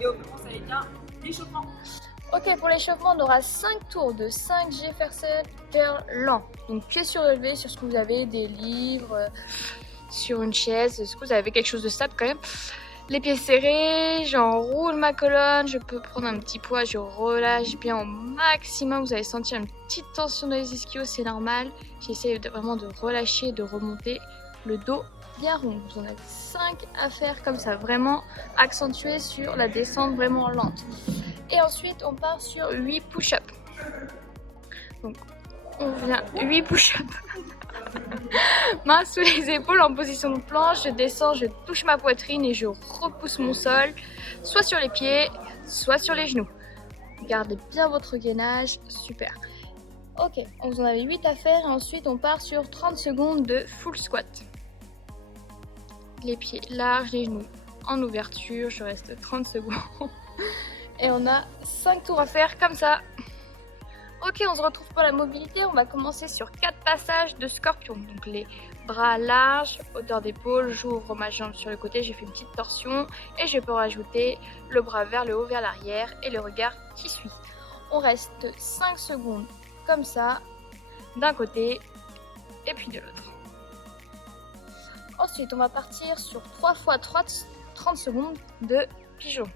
Et on commence avec l'échauffement. Ok, pour l'échauffement, on aura 5 tours de 5 Jefferson curl lent. Donc pieds surélevés sur ce que vous avez, des livres, sur une chaise, ce que vous avez, quelque chose de stable quand même. Les pieds serrés, j'enroule ma colonne, je peux prendre un petit poids, je relâche bien au maximum. Vous allez sentir une petite tension dans les ischios, c'est normal. J'essaie vraiment de relâcher, de remonter le dos bien rond. Vous en avez 5 à faire comme ça, vraiment accentué sur la descente vraiment lente. Et ensuite, on part sur 8 push-ups. Donc, on vient 8 push-ups. Mains sous les épaules en position de planche, je descends, je touche ma poitrine et je repousse mon sol, soit sur les pieds, soit sur les genoux. Gardez bien votre gainage, super. Ok, vous en avez 8 à faire et ensuite on part sur 30 secondes de full squat. Les pieds larges, les genoux en ouverture, je reste 30 secondes. Et on a 5 tours à faire comme ça. Ok, on se retrouve pour la mobilité. On va commencer sur 4 passages de scorpion. Donc les bras larges, hauteur d'épaule, j'ouvre ma jambe sur le côté, j'ai fait une petite torsion. Et je peux rajouter le bras vers le haut, vers l'arrière et le regard qui suit. On reste 5 secondes comme ça, d'un côté et puis de l'autre. Ensuite, on va partir sur 3 fois 30 secondes de pigeon.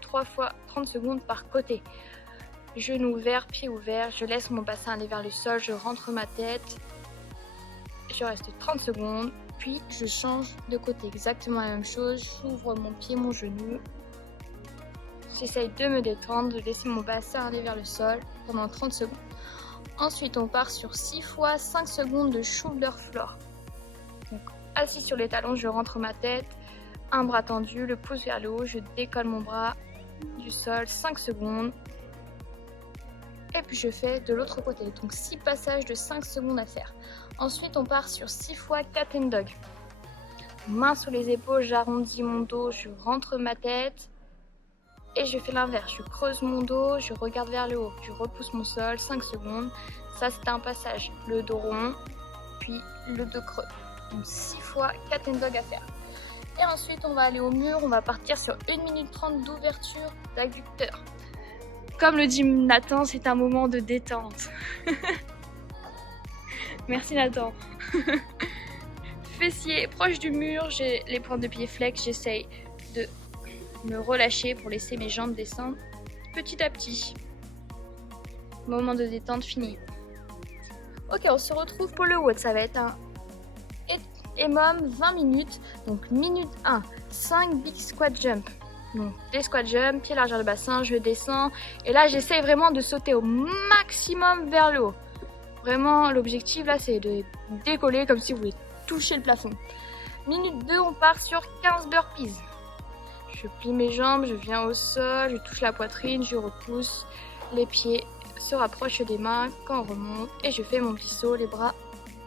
3 fois 30 secondes par côté. Genoux ouverts, pieds ouverts, je laisse mon bassin aller vers le sol, je rentre ma tête, je reste 30 secondes, puis je change de côté, exactement la même chose, j'ouvre mon pied, mon genou, j'essaye de me détendre, de laisser mon bassin aller vers le sol pendant 30 secondes. Ensuite, on part sur 6 fois 5 secondes de shoulder floor. Donc, assis sur les talons, je rentre ma tête, un bras tendu, le pouce vers le haut, je décolle mon bras du sol, 5 secondes. Et puis je fais de l'autre côté, donc 6 passages de 5 secondes à faire. Ensuite on part sur 6 fois cat and dog. Mains sous les épaules, j'arrondis mon dos, je rentre ma tête. Et je fais l'inverse, je creuse mon dos, je regarde vers le haut, je repousse mon sol, 5 secondes. Ça c'est un passage, le dos rond, puis le dos creux. Donc 6 fois cat and dog à faire. Et ensuite on va aller au mur, on va partir sur 1 minute 30 d'ouverture d'adducteur. Comme le dit Nathan, c'est un moment de détente. Merci Nathan. Fessiers proche du mur, j'ai les pointes de pied flex, j'essaye de me relâcher pour laisser mes jambes descendre petit à petit. Moment de détente fini. Ok, on se retrouve pour le WOD, ça va être un EMOM 20 minutes. Donc minute 1, 5 big squat jump. Donc les squat jump, pied largeur de bassin, je descends et là j'essaye vraiment de sauter au maximum vers le haut. Vraiment l'objectif là c'est de décoller comme si vous voulez toucher le plafond. Minute 2, on part sur 15 burpees. Je plie mes jambes, je viens au sol, je touche la poitrine, je repousse, les pieds se rapprochent des mains quand on remonte et je fais mon petit saut, les bras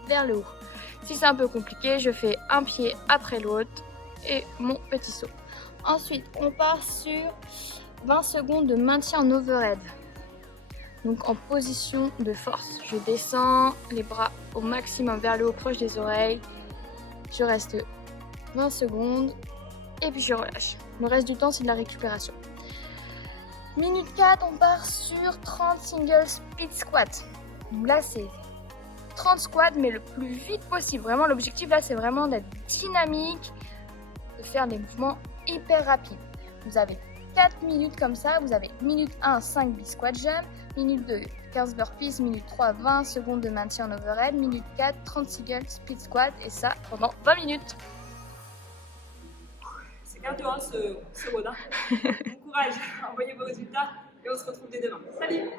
vers le haut. Si c'est un peu compliqué, je fais un pied après l'autre et mon petit saut. Ensuite, on part sur 20 secondes de maintien en overhead. Donc en position de force. Je descends les bras au maximum vers le haut, proche des oreilles. Je reste 20 secondes et puis je relâche. Le reste du temps, c'est de la récupération. Minute 4, on part sur 30 single split squat. Donc là, c'est 30 squats, mais le plus vite possible. Vraiment, l'objectif là, c'est vraiment d'être dynamique, de faire des mouvements hyper rapide. Vous avez 4 minutes comme ça, vous avez minute 1, 5 big squat jump, minute 2, 15 burpees, minute 3, 20 secondes de maintien en overhead, minute 4, 30 single split squat et ça pendant 20 minutes. C'est cardio hein, ce WOD. Bon courage, envoyez vos résultats et on se retrouve dès demain. Salut!